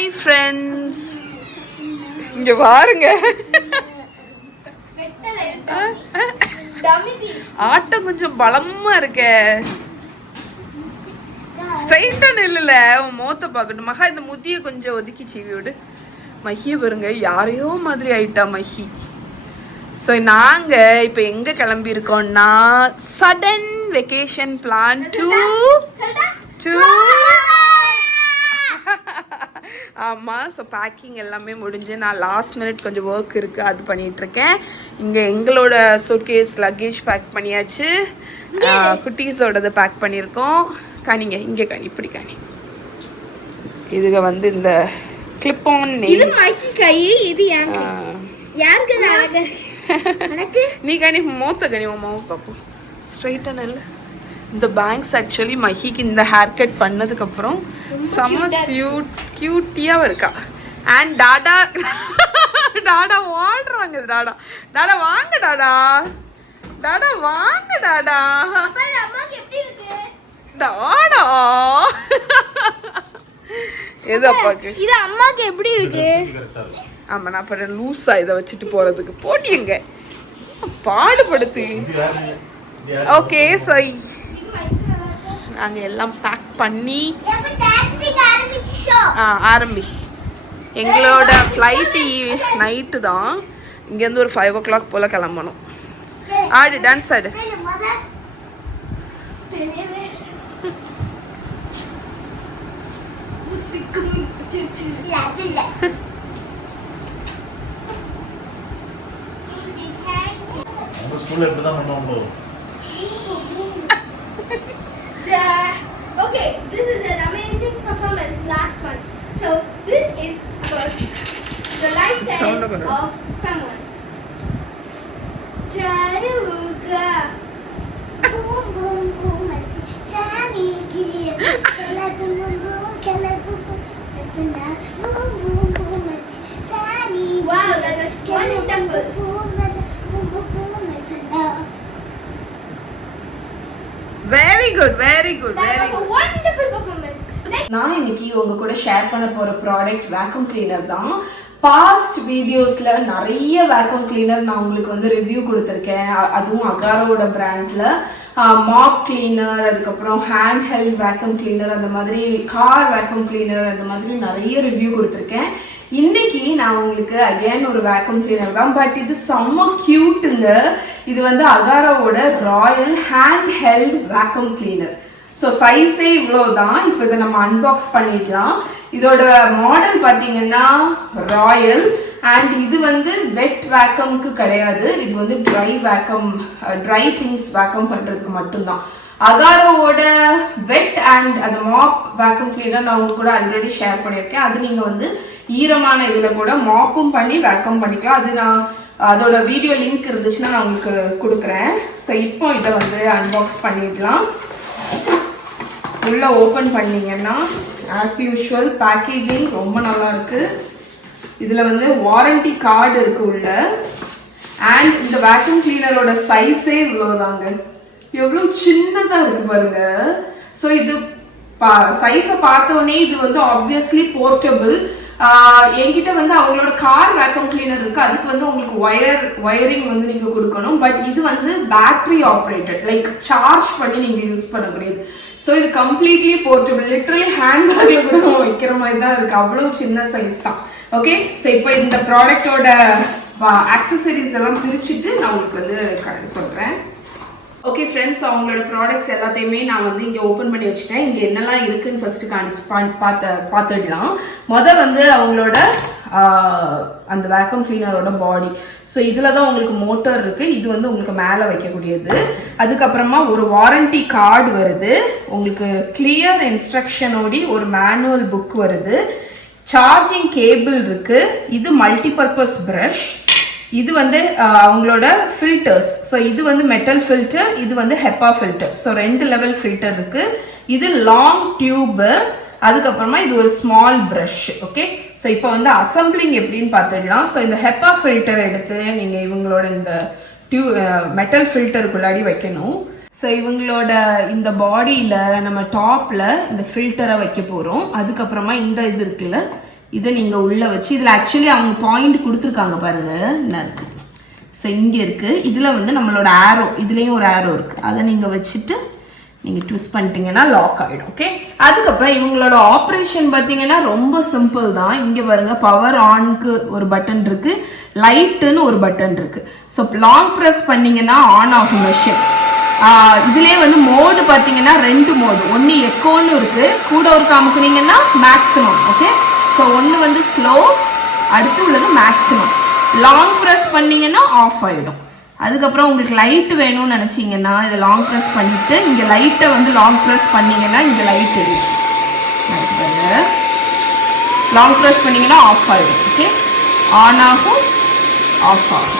Hi friends, இங்க பாருங்க. ஆட்டம் கொஞ்சம் பலமா இருக்க. ஸ்ட்ரைட்டா நில்லுல, உன் முகத்தை பார்க்கணும். மகா இந்த முட்டியை கொஞ்சம் ஒதுக்கி சீவி விடு. மஹியை பாருங்க, யாரையோ மாதிரி ஆயிட்டா மஹி. ஸோ நாங்கள் இப்போ எங்கே கிளம்பியிருக்கோம்னா சடன் வெக்கேஷன் பிளான் டூ ஆமாம். ஸோ பேக்கிங் எல்லாமே முடிஞ்சு நான் லாஸ்ட் மினிட் கொஞ்சம் ஒர்க் இருக்குது, அது பண்ணிகிட்ருக்கேன். இங்கே எங்களோட சூட்கேஸ் லக்கேஜ் பேக் பண்ணியாச்சு, குட்டீஸோடதை பேக் பண்ணியிருக்கோம். காணிங்க, இங்கே காணி, இப்படி காணி. இதுக வந்து இந்த கிளிப் ஆன் நீ கனி மூத்த கனி மாவும் பார்ப்போம். ஸ்ட்ரைட்டாக நல்ல இந்த பேங்க்ஸ் ஆக்சுவலி மஹிக்கு இந்த ஹேர் கட் பண்ணதுக்கப்புறம் செம்ம கியூட்டியாக இருக்கா. அண்ட் டாடா டாடா வாடுறாங்க. டாடா டாடா வாங்க, டாடா டாடா வாங்க, டாடா டாடா. எது அப்பாக்கு? இது அம்மாக்கு எப்படி இருக்கு? ஆமா, நான் அப்புறம் லூஸா இதை வச்சுட்டு போறதுக்கு போட்டியங்க பாடுபடுத்து. ஓகே, ஸோ நாங்கள் எல்லாம் பேக் பண்ணி ஆரம்பி. எங்களோட ஃப்ளைட்டு நைட்டு தான். இங்கேருந்து ஒரு 5 o'clock போல் கிளம்பணும். ஆடு, டான்ஸ் ஆடு. ஸ்கூல்ல இப்படி தான் பண்ணுவாங்க. Okay, this is an amazing performance, last one. So this is about the lifestyle of someone. Jaruga boom boom boom chani giri kala boom boom kala boom boom asna boom boom boom chani. Wow, that was wonderful. Very good, very good, very good. Wonderful performance. நான் இன்னைக்கு உங்க கூட share பண்ண போற product vacuum cleaner தான். Past வீடியோஸ்ல நிறைய vacuum cleaner நான் உங்களுக்கு வந்து ரிவ்யூ கொடுத்துருக்கேன். அதுவும் அகாரோட பிராண்ட்ல மாப் கிளீனர், அதுக்கப்புறம் ஹேண்ட் ஹெல்ட் வேக்யூம் கிளீனர், அந்த மாதிரி கார் வேக்யூம் கிளீனர், அந்த மாதிரி நிறைய ரிவ்யூ கொடுத்துருக்கேன். இன்னைக்கு நான் உங்களுக்கு அகைன் ஒரு வேக்யூம் கிளீனர் தான், பட் இது செம்ம கியூட்டுங்க. இது வந்து அகாரோட royal hand held vacuum cleaner. So சைஸே இவ்வளோ தான். இப்போ இதை நம்ம அன்பாக்ஸ் பண்ணிடலாம். இதோட மாடல் பார்த்தீங்கன்னா ராயல். அண்ட் இது வந்து வெட் வேக்கம்க்கு கிடையாது, இது வந்து ட்ரை திங்ஸ் வேக்கம் பண்ணுறதுக்கு மட்டும்தான். அகாரோவோட வெட் அண்ட் அந்த மாப் வேக்கம் கிளீனர் நான் உங்க கூட ஆல்ரெடி ஷேர் பண்ணியிருக்கேன். அது நீங்கள் வந்து ஈரமான இதில் கூட மாப்பும் பண்ணி வேக்கம் பண்ணிக்கலாம். அது நான் அதோட வீடியோ லிங்க் இருந்துச்சுன்னா நான் உங்களுக்கு கொடுக்குறேன். ஸோ இப்போ இதை வந்து அன்பாக்ஸ் பண்ணிடலாம். உள்ளே ஓப்பன் பண்ணிங்கன்னா ஆஸ் யூஷுவல் பேக்கேஜிங் ரொம்ப நல்லா இருக்குது. இதில் வந்து வாரண்டி கார்டு இருக்குது உள்ள. அண்ட் இந்த வேக்யூம் கிளீனரோட சைஸே இவ்வளோதாங்க, எவ்வளோ சின்னதாக இருக்குது பாருங்க. ஸோ இது சைஸை பார்த்தோன்னே இது வந்து ஆப்வியஸ்லி போர்ட்டபிள். என்கிட்ட வந்து அவங்களோட கார் வேக்யூம் கிளீனர் இருக்குது, அதுக்கு வந்து உங்களுக்கு ஒயரிங் வந்து நீங்கள் கொடுக்கணும். பட் இது வந்து பேட்டரி ஆப்ரேட்டட், லைக் சார்ஜ் பண்ணி நீங்கள் யூஸ் பண்ணக்கூடியது. ஸோ இது கம்ப்ளீட்லி போர்ட்டபிள், லிட்ரலி ஹேண்ட்பேக்கில் கூட வைக்கிற மாதிரி தான் இருக்குது, அவ்வளோ சின்ன சைஸ் தான். ஓகே, ஸோ இப்போ இந்த ப்ராடக்டோட ஆக்சசரிஸ் எல்லாம் பிரிச்சுட்டு நான் உங்களுக்கு வந்து சொல்கிறேன். ஓகே ஃப்ரெண்ட்ஸ், அவங்களோட ப்ராடக்ட்ஸ் எல்லாத்தையுமே நான் வந்து இங்கே ஓப்பன் பண்ணி வச்சுட்டேன். இங்கே என்னெல்லாம் இருக்குன்னு ஃபஸ்ட்டு பார்த்துடலாம். வந்து அவங்களோட அந்த வேக்யூம் கிளீனரோட பாடி. ஸோ இதில் தான் உங்களுக்கு மோட்டர் இருக்குது, இது வந்து உங்களுக்கு மேலே வைக்கக்கூடியது. அதுக்கப்புறமா ஒரு வாரண்டி கார்டு வருது, உங்களுக்கு கிளியர் இன்ஸ்ட்ரக்ஷனோடி ஒரு மேனுவல் புக் வருது, சார்ஜிங் கேபிள் இருக்குது, இது மல்டிபர்பஸ் ப்ரஷ், இது வந்து அவங்களோட ஃபில்டர்ஸ். ஸோ இது வந்து மெட்டல் ஃபில்டர், இது வந்து ஹெப்பா ஃபில்டர். ஸோ 2 லெவல் ஃபில்டர் இருக்குது. இது லாங் டியூபு, அதுக்கப்புறமா இது ஒரு ஸ்மால் ப்ரஷ். ஓகே, ஸோ இப்போ வந்து அசம்பிளிங் எப்படின்னு பார்த்துடலாம். ஸோ இந்த ஹெப்பா ஃபில்டர் எடுத்து நீங்கள் இவங்களோட இந்த மெட்டல் ஃபில்டருக்குள்ளாடி வைக்கணும். ஸோ இவங்களோட இந்த பாடியில் நம்ம டாப்பில் இந்த ஃபில்டரை வைக்க போகிறோம். அதுக்கப்புறமா இந்த இது இருக்குல்ல, இதை நீங்கள் உள்ளே வச்சு இதில் ஆக்சுவலி அவங்க பாயிண்ட் கொடுத்துருக்காங்க பாருங்கள் என்ன இருக்குது. ஸோ இங்கே இருக்குது. இதில் வந்து நம்மளோட ஆரோ, இதுலேயும் ஒரு ஆரோ இருக்குது. அதை நீங்கள் வச்சுட்டு நீங்கள் ட்விஸ்ட் பண்ணிட்டீங்கன்னா லாக் ஆகிடும். ஓகே, அதுக்கப்புறம் இவங்களோட ஆப்ரேஷன் பார்த்தீங்கன்னா ரொம்ப சிம்பிள் தான். இங்கே பாருங்க, பவர் ஆனுக்கு ஒரு பட்டன் இருக்குது, லைட்டுன்னு ஒரு பட்டன் இருக்குது. ஸோ லாங் ப்ரெஸ் பண்ணிங்கன்னா ஆன் ஆகும் மெஷின். இதுலேயே வந்து மோடு பார்த்தீங்கன்னா 2 மோடு, ஒன்று எக்கோன்னு இருக்குது, கூட ஒரு காமிக்கினீங்கன்னா மேக்ஸிமம். ஓகே, ஸோ ஒன்று வந்து ஸ்லோ, அடுத்து உள்ளது மேக்ஸிமம். லாங் ப்ரெஸ் பண்ணிங்கன்னா ஆஃப் ஆகிடும். அதுக்கப்புறம் உங்களுக்கு லைட் வேணும்னு நினச்சிங்கன்னா இதை லாங் ப்ரெஸ் பண்ணிவிட்டு இங்கே லைட்டை வந்து லாங் ப்ரெஸ் பண்ணிங்கன்னா இங்கே லைட் எரியும். லாங் ப்ரெஸ் பண்ணிங்கன்னா ஆஃப் ஆகிடும். ஓகே, ஆன் ஆகும், ஆஃப் ஆகும்.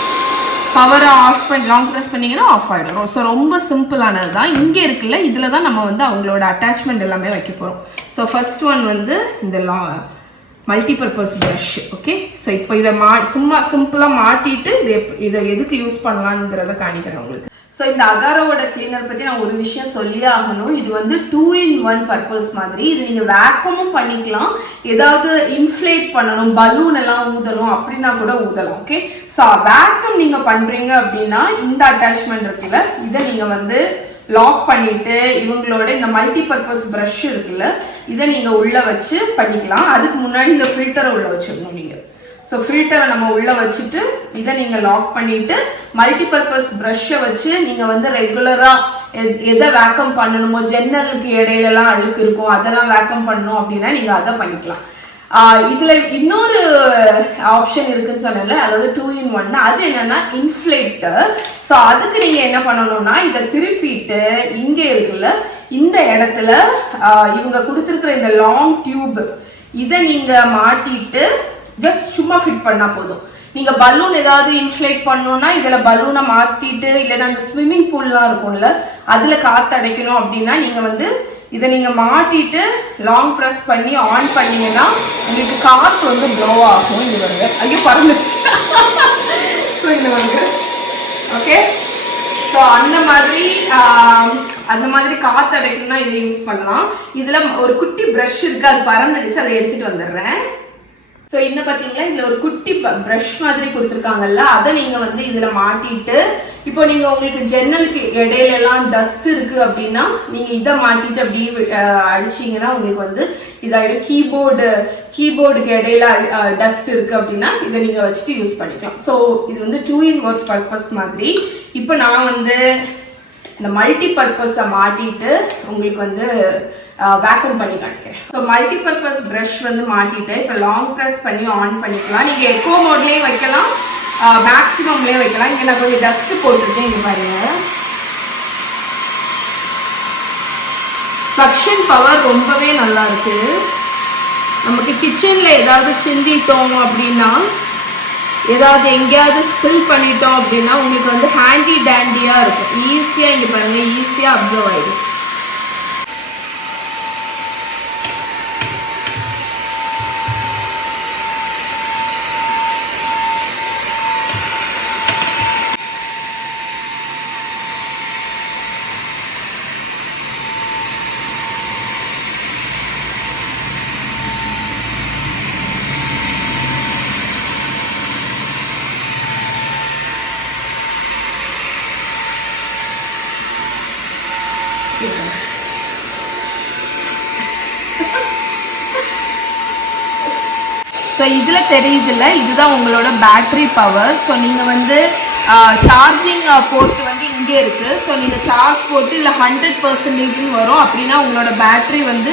பவரை ஆஃப் பண்ணி லாங் ப்ரெஸ் பண்ணிங்கன்னா ஆஃப் ஆகிடும். ஸோ ரொம்ப சிம்பிளானது தான். இங்கே இருக்குல்ல, இதில் தான் நம்ம வந்து அவங்களோட அட்டாச்மெண்ட் எல்லாமே வைக்க போகிறோம். ஸோ ஃபர்ஸ்ட் ஒன் வந்து இந்த மல்டிபர்பஸ் ப்ரஷ். ஓகே, ஸோ இப்போ இதை சும்மா சிம்பிளாக மாட்டிட்டு இதை எதுக்கு யூஸ் பண்ணலாங்கிறத காணிக்கிறேன் உங்களுக்கு. ஸோ இந்த அகாரோட கிளீனர் பற்றி நான் ஒரு விஷயம் சொல்லியே ஆகணும். இது வந்து 2-in-1 பர்பஸ் மாதிரி. இது நீங்கள் வேக்கமும் பண்ணிக்கலாம், ஏதாவது இன்ஃப்ளேட் பண்ணணும், பலூன் எல்லாம் ஊதணும் அப்படின்னா கூட ஊதலாம். ஓகே, ஸோ வேக்கம் நீங்கள் பண்ணுறீங்க அப்படின்னா இந்த அட்டாச்மெண்ட் இருக்குல்ல, இதை நீங்கள் வந்து லாக் பண்ணிட்டு இவங்களோட இந்த மல்டிபர்பஸ் ப்ரஷ் இருக்குல்ல, இதை நீங்கள் உள்ளே வச்சு பண்ணிக்கலாம். அதுக்கு முன்னாடி இந்த ஃபில்டரை உள்ளே வச்சிடணும் நீங்கள். ஸோ ஃபில்டரை நம்ம உள்ளே வச்சுட்டு இதை நீங்கள் லாக் பண்ணிட்டு மல்டிபர்பஸ் ப்ரஷ்ஷை வச்சு நீங்கள் வந்து ரெகுலராக எதை வேக்கம் பண்ணணுமோ, ஜன்னலுக்கு இடையிலலாம் அழுக்கு இருக்கும், அதெல்லாம் வேக்கம் பண்ணணும் அப்படின்னா நீங்கள் அதை பண்ணிக்கலாம். இதுல இன்னொரு ஆப்ஷன் இருக்குன்னு சொன்னேன்ல, அதாவது 2-in-1. அது என்னன்னா இன்ஃப்ளேட்டர். ஸோ அதுக்கு நீங்க என்ன பண்ணணும்னா இதை திருப்பிட்டு இங்கே இருக்குல்ல இந்த இடத்துல இவங்க கொடுத்துருக்குற இந்த லாங் டியூப் இதை நீங்க மாட்டிட்டு ஜஸ்ட் சும்மா ஃபிட் பண்ணா போதும். நீங்க பலூன் ஏதாவது இன்ஃப்ளேட் பண்ணணும்னா இதுல பலூனை மாட்டிட்டு, இல்லைன்னா அந்த ஸ்விம்மிங் பூல்லாம் இருக்கும்ல அதுல காத்து அடைக்கணும் அப்படின்னா நீங்க வந்து இதை நீங்கள் மாட்டிட்டு லாங் ப்ரெஸ் பண்ணி ஆன் பண்ணிங்கன்னா உங்களுக்கு காற்று வந்து ப்ளோ ஆகும். இது வருது, ஐயோ பறந்துச்சு. ஸோ இது வந்து ஓகே, ஸோ அந்த மாதிரி காற்று அடைக்கணும்னா இதை யூஸ் பண்ணலாம். இதில் ஒரு குட்டி ப்ரஷ் இருக்குது, அது பறந்துடுச்சு, அதை எடுத்துகிட்டு வந்துடுறேன். ஸோ இன்னும் பார்த்தீங்களா இதில் ஒரு குட்டி ப்ரஷ் மாதிரி கொடுத்துருக்காங்கல்ல, அதை நீங்கள் வந்து இதில் மாட்டிட்டு இப்போ நீங்கள் உங்களுக்கு ஜன்னலுக்கு இடையிலலாம் டஸ்ட் இருக்குது அப்படின்னா நீங்கள் இதை மாட்டிட்டு அப்படியே அடிச்சிங்கன்னா உங்களுக்கு வந்து இதாகிடும். கீபோர்டுக்கு இடையில டஸ்ட் இருக்குது அப்படின்னா இதை நீங்கள் வச்சுட்டு யூஸ் பண்ணிக்கலாம். ஸோ இது வந்து 2-in-1 பர்பஸ் மாதிரி. இப்போ நான் வந்து இந்த மல்டிபர்பஸை மாட்டிட்டு உங்களுக்கு வந்து வேக்கம் பண்ணி காணிக்கிறேன். ஸோ மல்டிபர்பஸ் ப்ரஷ் வந்து மாட்டிட்டு இப்போ லாங் ப்ரெஸ் பண்ணி ஆன் பண்ணிக்கலாம். நீங்கள் எக்கோ மோட்லேயே வைக்கலாம், மேக்ஸிமம்லேயே வைக்கலாம். இங்கே நான் கொஞ்சம் டஸ்ட் போட்டுருக்கேன். இங்கே பாருங்க, சக்ஷன் பவர் ரொம்பவே நல்லா இருக்கு. நமக்கு கிச்சனில் ஏதாவது சிந்திட்டோம் அப்படின்னா, ஏதாவது எங்கேயாவது ஸ்பில் பண்ணிட்டோம் அப்படின்னா உங்களுக்கு வந்து ஹேண்டி டேண்டியாக இருக்கும். ஈஸியாக இங்கே பாருங்க, ஈஸியாக அப்சர்வ் ஆகிடும். ஸோ இதில் தெரியுதுல்ல, இதுதான் உங்களோட பேட்ரி பவர். ஸோ நீங்கள் வந்து சார்ஜிங் போர்ட் வந்து இங்கே இருக்குது. ஸோ நீங்கள் சார்ஜ் போட்டு இல்லை 100% வரும் அப்படின்னா உங்களோட பேட்ரி வந்து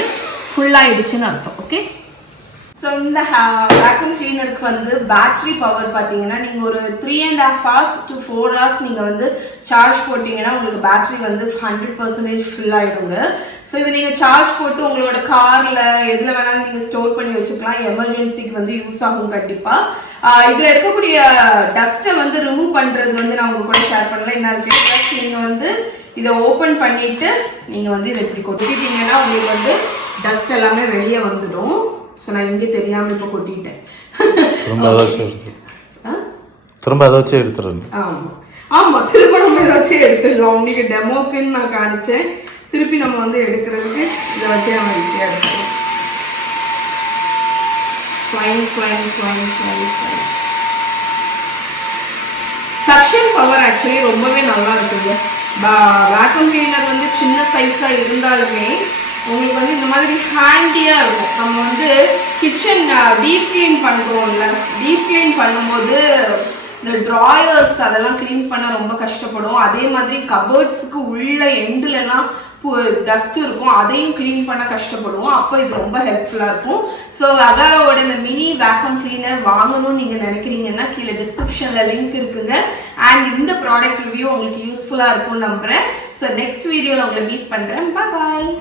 ஃபுல்லாகிடுச்சுன்னு அர்த்தம். ஓகே, ஸோ இந்த வேக்யூம் கிளீனருக்கு வந்து பேட்ரி பவர் பார்த்தீங்கன்னா நீங்கள் ஒரு 3.5 hours to 4 hours நீங்கள் வந்து சார்ஜ் போட்டிங்கன்னா உங்களுக்கு பேட்ரி வந்து 100% ஃபுல் ஆகிடுங்க. ஸோ இது நீங்கள் சார்ஜ் போட்டு உங்களோட காரில் எதில் வேணாலும் நீங்கள் ஸ்டோர் பண்ணி வச்சுக்கலாம். எமர்ஜென்சிக்கு வந்து யூஸ் ஆகும் கண்டிப்பாக. இதில் இருக்கக்கூடிய டஸ்ட்டை வந்து ரிமூவ் பண்ணுறது வந்து நான் உங்க கூட ஷேர் பண்ணல. என்ன இருக்கு, ப்ளஸ் நீங்கள் வந்து இதை ஓப்பன் பண்ணிவிட்டு நீங்கள் வந்து இதை இப்படி கொட்டிட்டீங்கன்னா உங்களுக்கு வந்து டஸ்ட் எல்லாமே வெளியே வந்துடும். ஸோ நான் இங்கே தெரியாமல் இப்போ கொட்டிட்டேன். திரும்ப அதை வச்சு எடுத்துருங்க. ஆமாம், திரும்ப நம்ம இதை வச்சு எடுத்துடலாம். உங்களுக்கு டெமோக்குன்னு நான் காணிச்சேன், திருப்பி நம்ம வந்து எடுக்கிறதுக்கு இதை வச்சு நம்ம ஈஸியாக எடுத்துக்கலாம். சக்ஷன் பவர் ஆக்சுவலி ரொம்பவே நல்லா இருக்குங்க. வேக்யூம் கிளீனர் வந்து சின்ன சைஸா இருந்தாலுமே உங்களுக்கு வந்து இந்த மாதிரி ஹேண்டியா இருக்கும். நம்ம வந்து கிச்சன் டீப் கிளீன் பண்றோம்ல, டீப் கிளீன் பண்ணும்போது இந்த ட்ராயர்ஸ் அதெல்லாம் க்ளீன் பண்ண ரொம்ப கஷ்டப்படும். அதே மாதிரி கபோர்ட்ஸுக்கு உள்ள எண்டுலலாம் டஸ்ட் இருக்கும், அதையும் க்ளீன் பண்ண கஷ்டப்படுவோம். அப்போ இது ரொம்ப ஹெல்ப்ஃபுல்லாக இருக்கும். ஸோ அகாராவோட இந்த மினி வேக்யூம் கிளீனர் வாங்கணும்னு நீங்கள் நினைக்கிறீங்கன்னா கீழே டிஸ்கிரிப்ஷனில் லிங்க் இருக்குங்க. அண்ட் இந்த ப்ராடக்ட் ரிவ்யூ உங்களுக்கு யூஸ்ஃபுல்லாக இருக்கும்னு நம்புகிறேன். ஸோ நெக்ஸ்ட் வீடியோவில் உங்களை மீட் பண்ணுறேன். பாய்.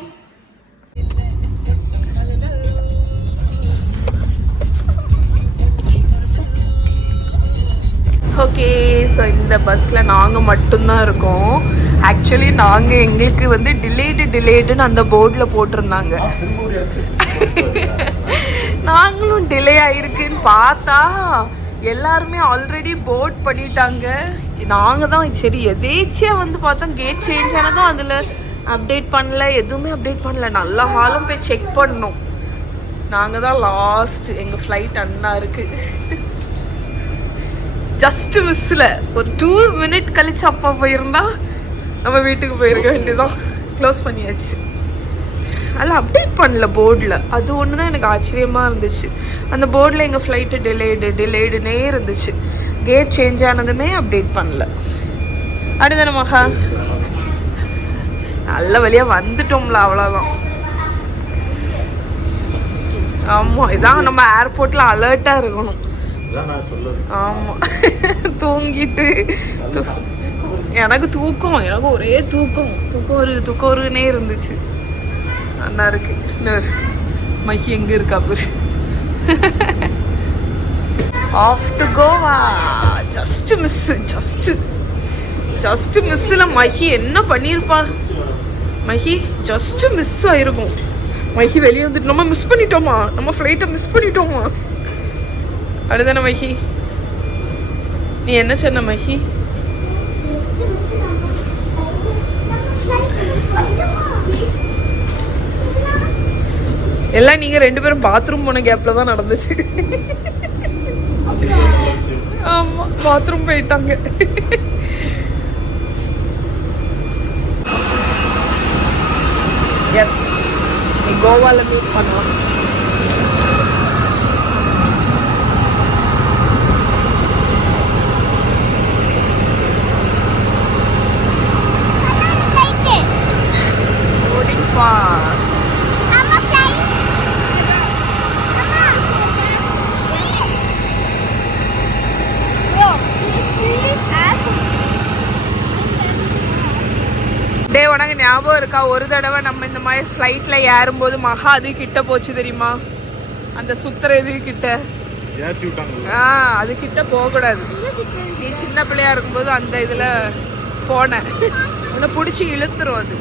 ஓகே, ஸோ இந்த பஸ்ஸில் நாங்கள் மட்டும்தான் இருக்கோம். ஆக்சுவலி நாங்கள் எங்களுக்கு வந்து டிலேடுன்னு அந்த போர்டில் போட்டிருந்தாங்க. நாங்களும் டிலே ஆயிருக்குன்னு பார்த்தா எல்லாருமே ஆல்ரெடி போர்ட் பண்ணிட்டாங்க. நாங்கள் தான் சரி எதேச்சியாக வந்து பார்த்தோம். கேட் சேஞ்ச் ஆனதும் அதில் அப்டேட் பண்ணல, எதுவுமே அப்டேட் பண்ணல. நல்லா ஹாலும் போய் செக் பண்ணோம். நாங்கள் தான் லாஸ்ட். எங்கள் ஃப்ளைட் அண்ணா இருக்குது. ஜஸ்ட் மிஸ்ஸில் ஒரு 2 minutes கழிச்சு அப்பா போயிருந்தா நம்ம வீட்டுக்கு போயிருக்க வேண்டியதான். க்ளோஸ் பண்ணியாச்சு. அதில் அப்டேட் பண்ணல போர்டில். அது ஒன்று தான் எனக்கு ஆச்சரியமாக இருந்துச்சு. அந்த போர்டில் எங்கள் ஃப்ளைட்டு டிலேடுனே இருந்துச்சு. கேட் சேஞ்ச் ஆனதுமே அப்டேட் பண்ணல. அடுத்தான மகா நல்ல வழியாக வந்துட்டோம்ல, அவ்வளோதான். ஆமாம், இதான் நம்ம ஏர்போர்ட்டில் அலர்ட்டாக இருக்கணும். ஆமாம், தூங்கிட்டு எனக்கு ஒரே தூக்கம் வருன்னே இருந்துச்சு. நல்லா இருக்கு. மஹி எங்க இருக்கா பாரு. Off to Goa. ஜஸ்ட் மிஸ்ஸில் மஹி என்ன பண்ணியிருப்பா. மஹி ஜஸ்ட் மிஸ் ஆயிருக்கும். மஹி வெளியே வந்துட்டு நம்ம மிஸ் பண்ணிட்டோமா, நம்ம ஃப்ளைட்டை மிஸ் பண்ணிட்டோமா. அடுத்தான மஹி நீ என்ன சொன்ன மஹி? எல்லாம் நீங்க 2 பேரும் பாத்ரூம் போன கேப்ல தான் நடந்துச்சு. ஆமா, பாத்ரூம் போயிட்டாங்க. எஸ், நீ கோவால மீட் பண்ணுவோம். டே, உனக்கு ஞாபகம் இருக்கா ஒரு தடவை நம்ம இந்த மாதிரி ஃப்ளைட்டில் ஏறும்போது மகா அது கிட்ட போச்சு தெரியுமா? அந்த சுத்துற இது கிட்ட. அது கிட்ட போகக்கூடாது. நீ சின்ன பிள்ளையா இருக்கும்போது அந்த இதில் போன உன்னை பிடிச்சி இழுத்துரும் அது.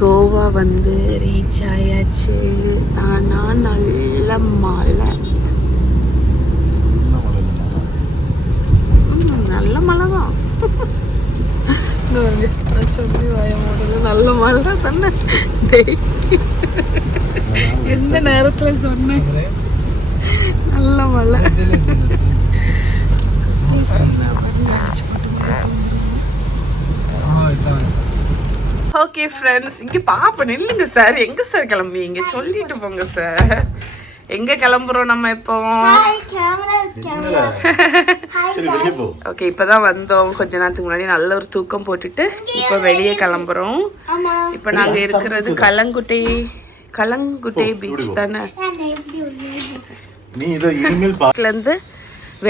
கோவா வந்து ரீச் ஆயாச்சு. ஆனால் நல்ல மழை. நல்ல மழை தான். நான் சொல்லி வாயமாடுது. நல்ல மழை தான் சொன்னேன். எந்த நேரத்தில் சொன்னேன் நல்ல மழை. ஓகே ஃப்ரெண்ட்ஸ், இங்கே பாப்பா நில்லுங்க சார். எங்கே சார் கிளம்புவீங்க சொல்லிட்டு போங்க சார். எங்கே கிளம்புறோம் நம்ம இப்போ? ஓகே, இப்போதான் வந்தோம். கொஞ்ச நேரத்துக்கு முன்னாடி நல்ல ஒரு தூக்கம் போட்டுட்டு இப்போ வெளியே கிளம்புறோம். இப்போ நாங்கள் இருக்கிறது கலங்குட்டை பீச் தானே. இருந்து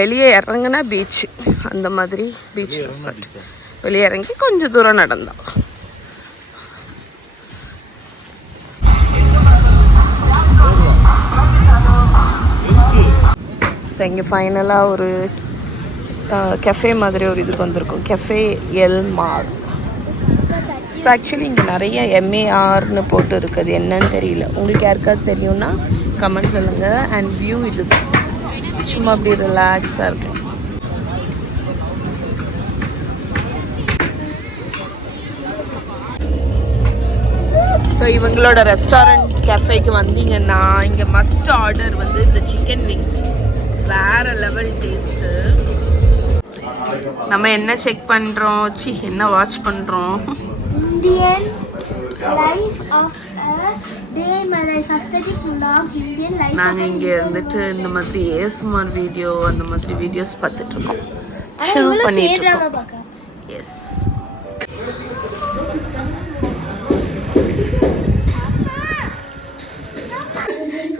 வெளியே இறங்குனா பீச், அந்த மாதிரி பீச் ரெசார்ட். வெளியே இறங்கி கொஞ்சம் தூரம் நடந்தோம். ஸோ இங்கே ஃபைனலாக ஒரு கெஃபே மாதிரி ஒரு இதுக்கு வந்திருக்கும். கெஃபே எல் மார். ஸோ ஆக்சுவலி இங்கே நிறைய எம்ஏஆர்னு போட்டு இருக்குது, என்னன்னு தெரியல. உங்களுக்கு யாருக்காவது தெரியும்னா கமெண்ட் சொல்லுங்கள். அண்ட் வியூ இது தான், சும்மா அப்படி ரிலாக்ஸாக இருக்கும். ஸோ இவங்களோட ரெஸ்டாரண்ட் கேஃபேக்கு வந்தீங்கன்னா இங்கே மஸ்ட் ஆர்டர் வந்து இந்த சிக்கன் விங்ஸ். வேறு லெவல் டேஸ்ட்டு. நம்ம என்ன செக் பண்ணுறோம், என்ன வாட்ச் பண்ணுறோம்? Indian life of a day in my life aesthetic vlog. Indian life. நாங்கள் இங்கே இருந்துட்டு இந்த மாதிரி ஏஸ்மார் வீடியோ அந்த மாதிரி வீடியோஸ் பார்த்துட்ருக்கோம், ஷூட் பண்ணிட்டுருக்கோம். எஸ்,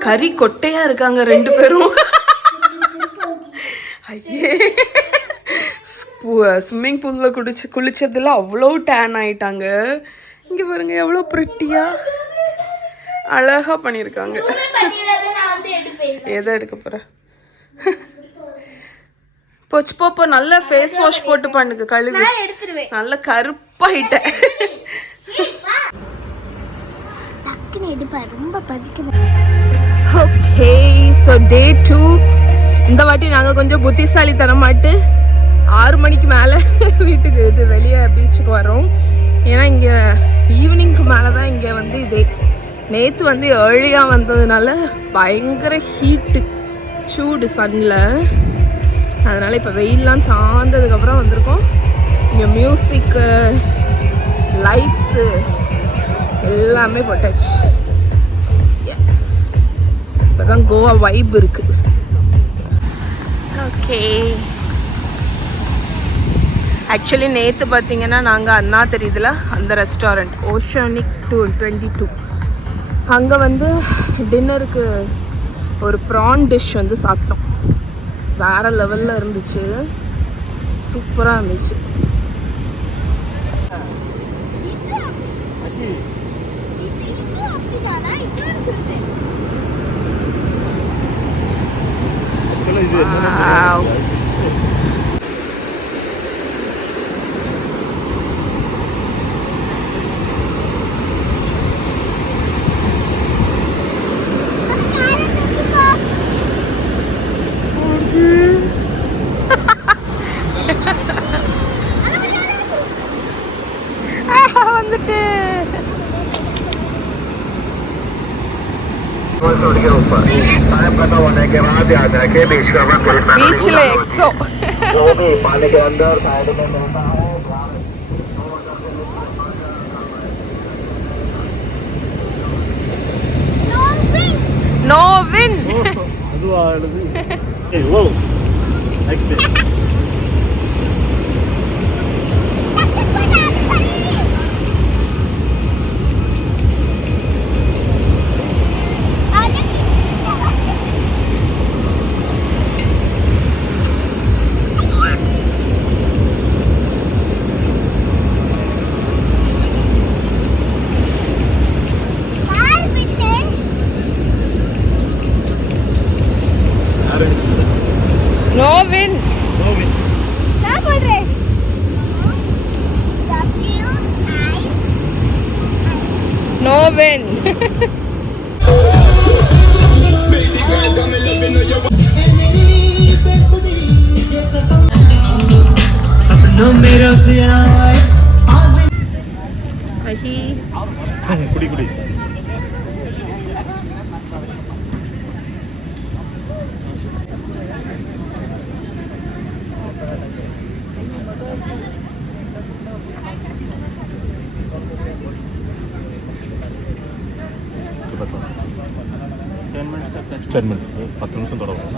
கறி கொட்டையாக இருக்காங்க 2 பேரும். ஐயே, ஸ்விம்மிங் பூலில் குளிச்சதில் அவ்வளோ டேன் ஆயிட்டாங்க. இங்கே பாருங்க எவ்வளோ ப்ரிட்டியாக அழகாக பண்ணியிருக்காங்க. எதை எடுக்க போகிற? போச்சு போப்போ, நல்ல ஃபேஸ் வாஷ் போட்டு பண்ணுங்க, கழுவி நல்ல கருப்பாயிட்டேன். Okay, so day 2. இந்த வாட்டி நாங்கள் கொஞ்சம் புத்திசாலித்தனமாட்டு 6 மணிக்கு மேலே வீட்டுக்கு இது வெளியே பீச்சுக்கு வரோம். ஏன்னா இங்கே ஈவினிங்க்கு மேலே தான் இங்கே வந்து இதே. நேற்று வந்து ஏர்லியாக வந்ததுனால பயங்கர ஹீட்டு, சூடு சன்னில். அதனால் இப்போ வெயிலெலாம் தாழ்ந்ததுக்கப்புறம் வந்திருக்கோம். இங்கே மியூசிக்கு, லைட்ஸு எல்லாமே போட்டாச்சு. எஸ், இப்போ தான் கோவா வைப் இருக்குது. ஓகே, ஆக்சுவலி நேற்று பார்த்தீங்கன்னா நாங்கள் அண்ணா தெரியுதுல அந்த ரெஸ்டாரண்ட் ஓஷானிக் 22 அங்கே வந்து டின்னருக்கு ஒரு ப்ரான் டிஷ் வந்து சாப்பிட்டோம். வேறு லெவலில் இருந்துச்சு, சூப்பராக இருந்துச்சு. Wow. வந்துட்டு बीच एक्सो पानी के अंदर साइड में मिलता है. No win. ಅದು ಆಡುದು. ಓ next No win. No win. क्या बोल रहे? No win. सपनों में रोज़िया वही कुड़ी कुड़ी10 minutes 10 minutes 10 நிமிஷம் தொடரும்.